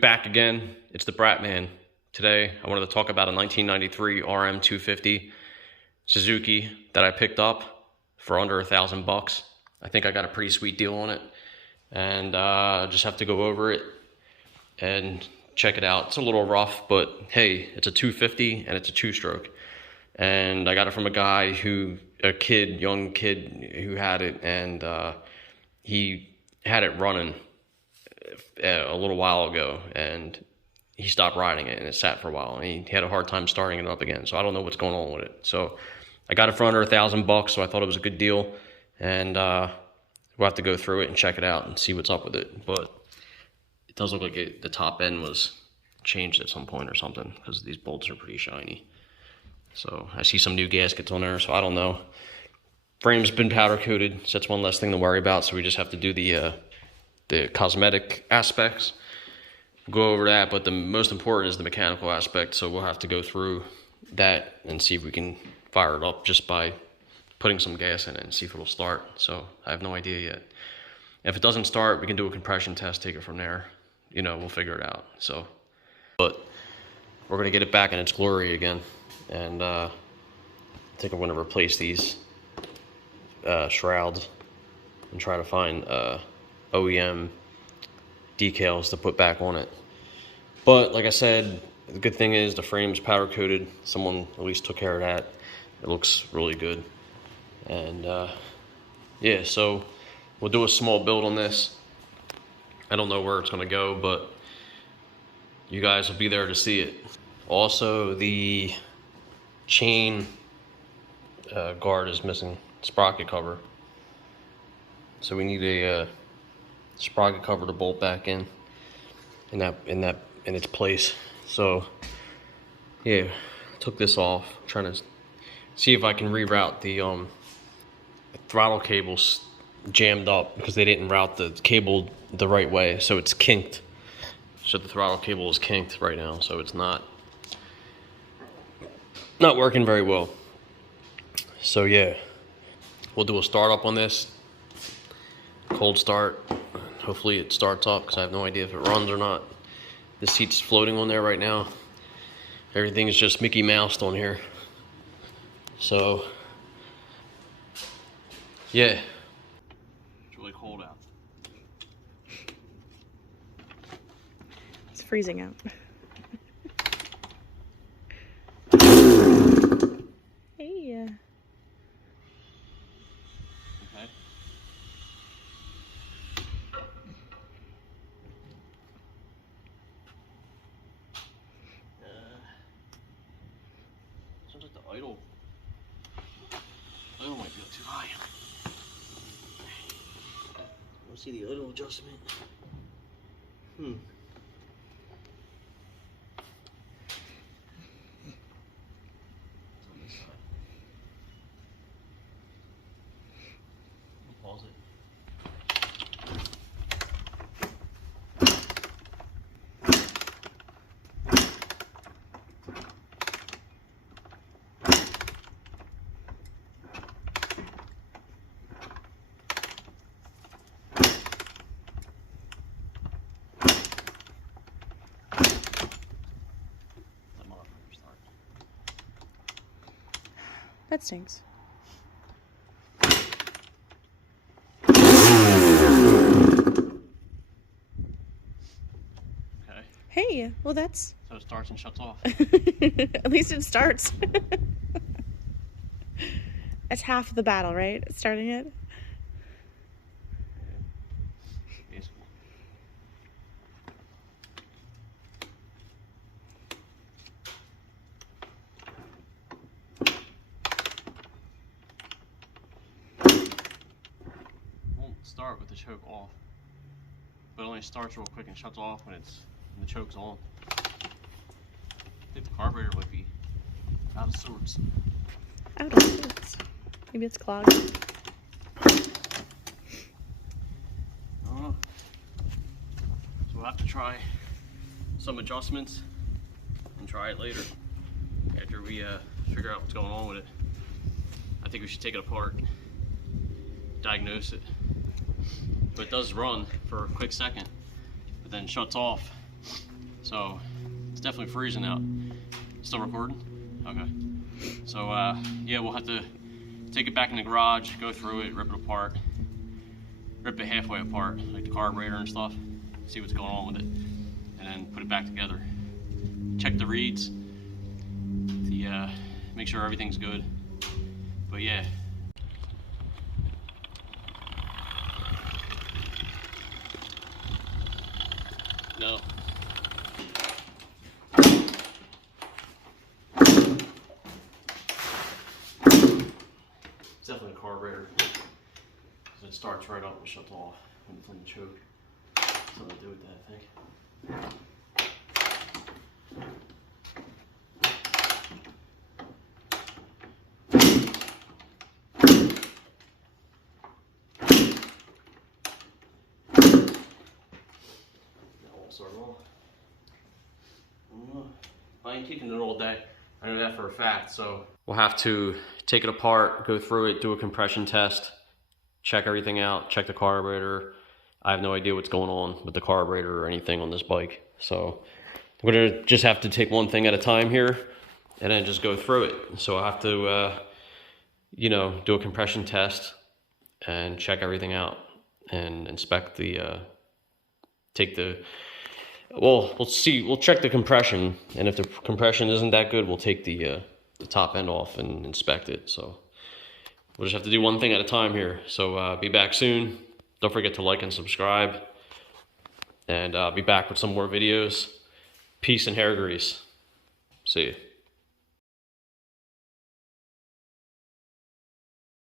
back again. It's the Braap Man. Today, I wanted to talk about a 1993 RM 250 Suzuki that I picked up for under $1,000. I think I got a pretty sweet deal on it, and just have to go over it and check it out. It's a little rough, but hey, it's a 250 and it's a two-stroke, and I got it from a guy young kid who had it, and he had it running a little while ago, and he stopped riding it and it sat for a while, and he had a hard time starting it up again. So I don't know what's going on with it. So I got it for under $1,000, so I thought it was a good deal, and we'll have to go through it and check it out and see what's up with it. But it does look like the top end was changed at some point or something, because these bolts are pretty shiny. So I see some new gaskets on there, so I don't know. Frame's been powder coated, so that's one less thing to worry about. So we just have to do the cosmetic aspects. We'll go over that, but the most important is the mechanical aspect. So we'll have to go through that and see if we can fire it up just by putting some gas in it and see if it'll start. So I have no idea yet. If it doesn't start, we can do a compression test, take it from there. You know, we'll figure it out. So, but we're gonna get it back in its glory again, and I think I'm gonna replace these shrouds and try to find OEM decals to put back on it. But like I said, the good thing is the frame's powder coated. Someone at least took care of that. It looks really good. And yeah, so we'll do a small build on this. I don't know where it's gonna go, but you guys will be there to see it. Also, the chain guard is missing, sprocket cover. So we need a sprocket cover to bolt back in its place. So yeah, took this off. I'm trying to see if I can reroute the throttle cables jammed up, because they didn't route the cable the right way, so it's kinked. So the throttle cable is kinked right now, so it's not working very well. So yeah, we'll do a startup on this, cold start. Hopefully it starts up, because I have no idea if it runs or not. The seat's floating on there right now. Everything is just Mickey Moused on here. So yeah, it's really cold out. It's freezing out. Hey. Okay. Sounds like the idle might be too high. Let's see the idle adjustment. It's on this side. I'll pause it. That stinks. Okay. Hey, well that's... So it starts and shuts off. At least it starts. That's half the battle, right? Starting it. Basically. Won't start with the choke off, but it only starts real quick and shuts off when the choke's on. I think the carburetor would be out of sorts. Out of sorts. Maybe it's clogged. I don't know. So we'll have to try some adjustments and try it later after we figure out what's going on with it. I think we should take it apart, diagnose it. But it does run for a quick second, but then shuts off So it's definitely freezing out. Still recording? Okay. So yeah, we'll have to take it back in the garage, go through it, rip it apart, rip it halfway apart, like the carburetor and stuff, see what's going on with it, and then put it back together. Check the reads, make sure everything's good. But yeah. No. It's definitely a carburetor. It starts right up and shuts off when it's in the choke. Something to do with that, I think. I ain't keeping it all day. I know that for a fact, so we'll have to take it apart, go through it, do a compression test, check everything out, check the carburetor. I have no idea what's going on with the carburetor or anything on this bike. So we're gonna just have to take one thing at a time here and then just go through it. So I have to, you know, do a compression test and check everything out and inspect the, we'll see, we'll check the compression, and if the compression isn't that good, we'll take the top end off and inspect it. So we'll just have to do one thing at a time here. So be back soon. Don't forget to like and subscribe, and I'll be back with some more videos. Peace and hair grease. See you.